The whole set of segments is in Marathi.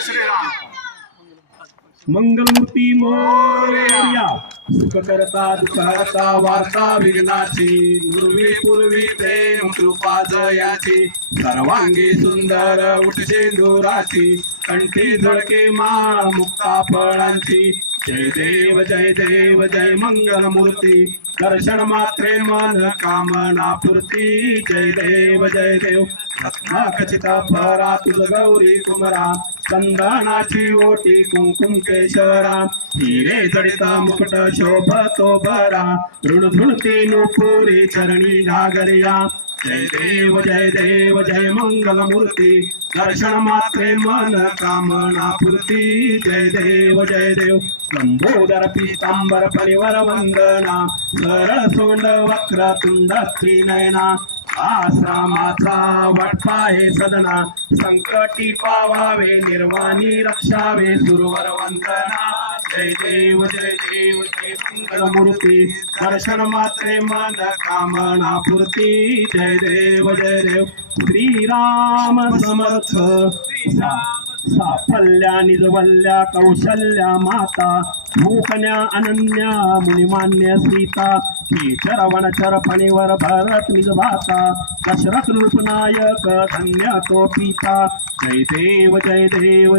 श्रीराम. मंगलमूर्ती मोरया. सुख करता दुःख हरता वार्ता विघ्नाची. पूर्वी पूर्वी प्रेम कृपा जयाची. सर्वांगी सुंदर उठशेंदुराची. कंठी झळके माळ मुक्ता फळांची. जय देव जय देव जय मंगलमूर्ती. दर्शन मात्रे मन कामना पूर्ती. जय देव जय देव. रत्नाखचित फरा तुझ गौरी कुमरा. चंदनाची ओटी कुंकुम केशरा. हिरे जडिता मुकुट शोभतो बरा. ऋणधुणती नुपुरी चरणी घागरिया. जय देव जय देव जय मंगलमूर्ती. दर्शन मात्रे मन कामना पूर्ती. जय देव जय देव. लंबोदर पीतांबर परिवर वंदना. सरळ सोंड वक्र तुंड त्रिनयना. आश्रमाचा वाटपा हे सदना. संकटी पावावे निर्वाणी रक्षावे सुरवर वंदना. जय देव जय देव जय मंगलमूर्ती. दर्शन मात्रे मन कामना पूर्ती. जय देव जय देव. श्रीराम समर्थ. साफल्या निजवल्या कौशल्या माता. मूकन्या अनन्या मुनिमान्य सीता. ही चरवणचर फणीवर भरत निजभाता. दशरथ नृपनायक धन्य तो पिता. जय देव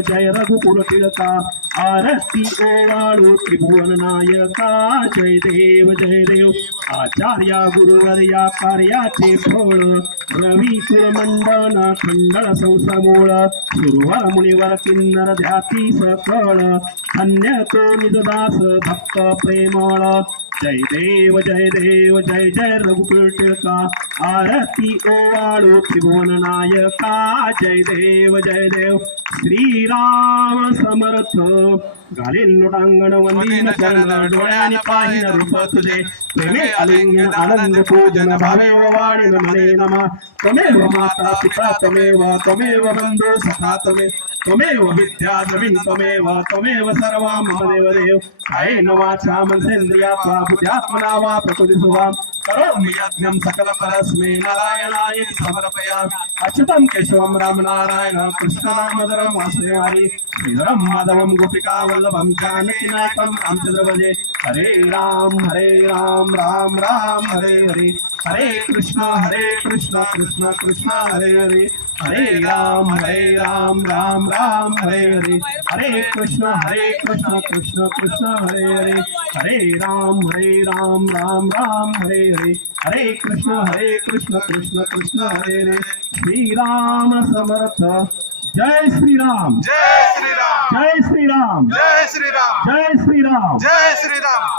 जय रघुकुल टिळका. आरती ओवाळू त्रिभुवन नायका. जय देव जय देव. आचार्या गुरुवर्या कार्याचे फळ. रवी कुलमंडन खंडळ संसमूळ. सुरवर मुनिवर किन्नर ध्याती सकळ. धन्य तो निजदास भक्त प्रेमळ. जय देव जय रघुकुल टिळका. आरती ओवाळू त्रिभुवन नायका. जय देव जय देव. श्रीराम समर्थ. घालील लोटांगण वंदीन चरण. डोळ्याने पाहिन रूप तुझे. प्रेमे आलिंगन आनंद पूजन. भावे वाणीन म्हणे नमा. त्वमेव माता पिता त्वमेव बंधू सखा त्वमेव विद्या द्रविण त्वमेव सर्वा मम देव. कायेन वाचा मनसेन्द्रियात्वा बुद्ध्यात्मना वा प्रकृती सुवा. करोमि यज्ञं सकल परस्मै नारायणाय समर्पयामि. अच्युतं केशवं राम नारायण कृष्ण दामोदरं वासुदेवाय. श्रीधरं माधवं गोपिका वल्लभं जानकी नायकं रामचंद्र भजे. हरे राम राम राम हरे हरे. हरे कृष्ण कृष्ण कृष्ण हरे हरे. हरे राम राम हरे हरे. हरे कृष्ण कृष्ण कृष्ण हरे हरे. हरे राम राम हरे हरे. हरे कृष्ण कृष्ण कृष्ण हरे हरे. श्रीराम समर्थ. जय श्रीराम. जय श्रीराम. जय श्रीराम. जय श्रीराम. जय श्रीराम. जय श्रीराम.